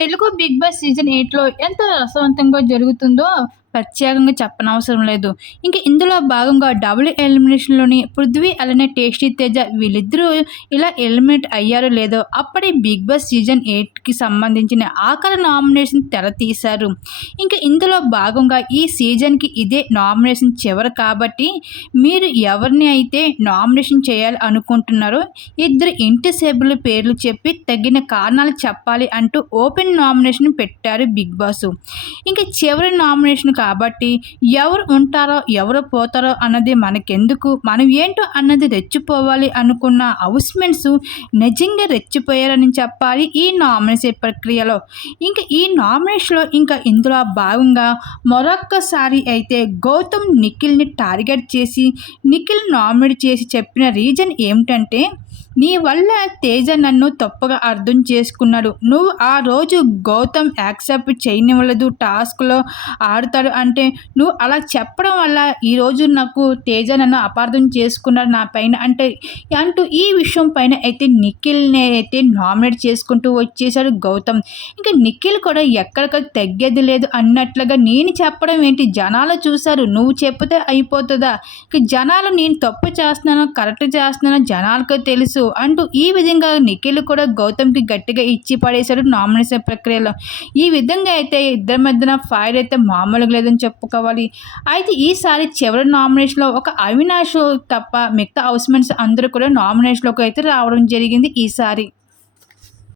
Telugu Bigg Boss season ఎయిట్లో ఎంత రసవంతంగా జరుగుతుందో ప్రత్యేకంగా చెప్పనవసరం లేదు. ఇంకా ఇందులో భాగంగా డబుల్ ఎలిమినేషన్లోని పృథ్వీ అలానే టేస్టీ తేజ వీళ్ళిద్దరూ ఇలా ఎలిమినేట్ అయ్యారో లేదో అప్పటి బిగ్ బాస్ సీజన్ ఎయిట్కి సంబంధించిన ఆఖరి నామినేషన్ తెర తీశారు. ఇంకా ఇందులో భాగంగా ఈ సీజన్కి ఇదే నామినేషన్ చివరి కాబట్టి మీరు ఎవరిని అయితే నామినేషన్ చేయాలి అనుకుంటున్నారో ఇద్దరు ఇంటి సభ్యుల పేర్లు చెప్పి తగిన కారణాలు చెప్పాలి అంటూ ఓపెన్ నామినేషన్ పెట్టారు బిగ్ బాస్. ఇంకా చివరి నామినేషన్ కాబట్టి ఎవరు ఉంటారో ఎవరు పోతారో అన్నది మనకెందుకు? మనం ఏంటో అన్నది రెచ్చిపోవాలి అనుకున్న హౌస్మెంట్స్ నిజంగా రెచ్చిపోయారని చెప్పాలి ఈ నామినేషన్ ప్రక్రియలో. ఇంకా ఈ నామినేషన్లో ఇంకా ఇందులో భాగంగా మరొక్కసారి అయితే గౌతమ్ నిఖిల్ని టార్గెట్ చేసి నిఖిల్ నామినేట్ చేసి చెప్పిన రీజన్ ఏమిటంటే నీ వల్ల తేజ నన్ను తప్పుగా అర్థం చేసుకున్నాడు. నువ్వు ఆ రోజు గౌతమ్ యాక్సెప్ట్ చేయనివ్వలేదు టాస్క్లో ఆడతాడు అంటే నువ్వు అలా చెప్పడం వల్ల ఈరోజు నాకు తేజ నన్ను అపార్థం చేసుకున్నాడు నా పైన అంటే అంటూ ఈ విషయం పైన అయితే నిఖిల్ని అయితే నామినేట్ చేసుకుంటూ వచ్చేసాడు గౌతమ్. ఇంకా నిఖిల్ కూడా ఎక్కడికి తగ్గేది లేదు అన్నట్లుగా నేను చెప్పడం ఏంటి? జనాలు చూశారు నువ్వు చెప్తే అయిపోతుందా? ఇక జనాలు నేను తప్పు చేస్తున్నాను కరెక్ట్ చేస్తున్నాను జనాలకు తెలుసు. అంటూ ఈ విధంగా నిఖిల్ కూడా గౌతమ్కి గట్టిగా ఇచ్చి పడేశాడు నామినేషన్ ప్రక్రియలో. ఈ విధంగా అయితే ఇద్దరి మధ్యన ఫైర్ అయితే మామూలుగా లేదని చెప్పుకోవాలి. అయితే ఈసారి చివరి నామినేషన్లో ఒక అవినాష్ తప్ప మిగతా హౌస్మెంట్స్ అందరూ కూడా నామినేషన్లోకి అయితే రావడం జరిగింది ఈసారి.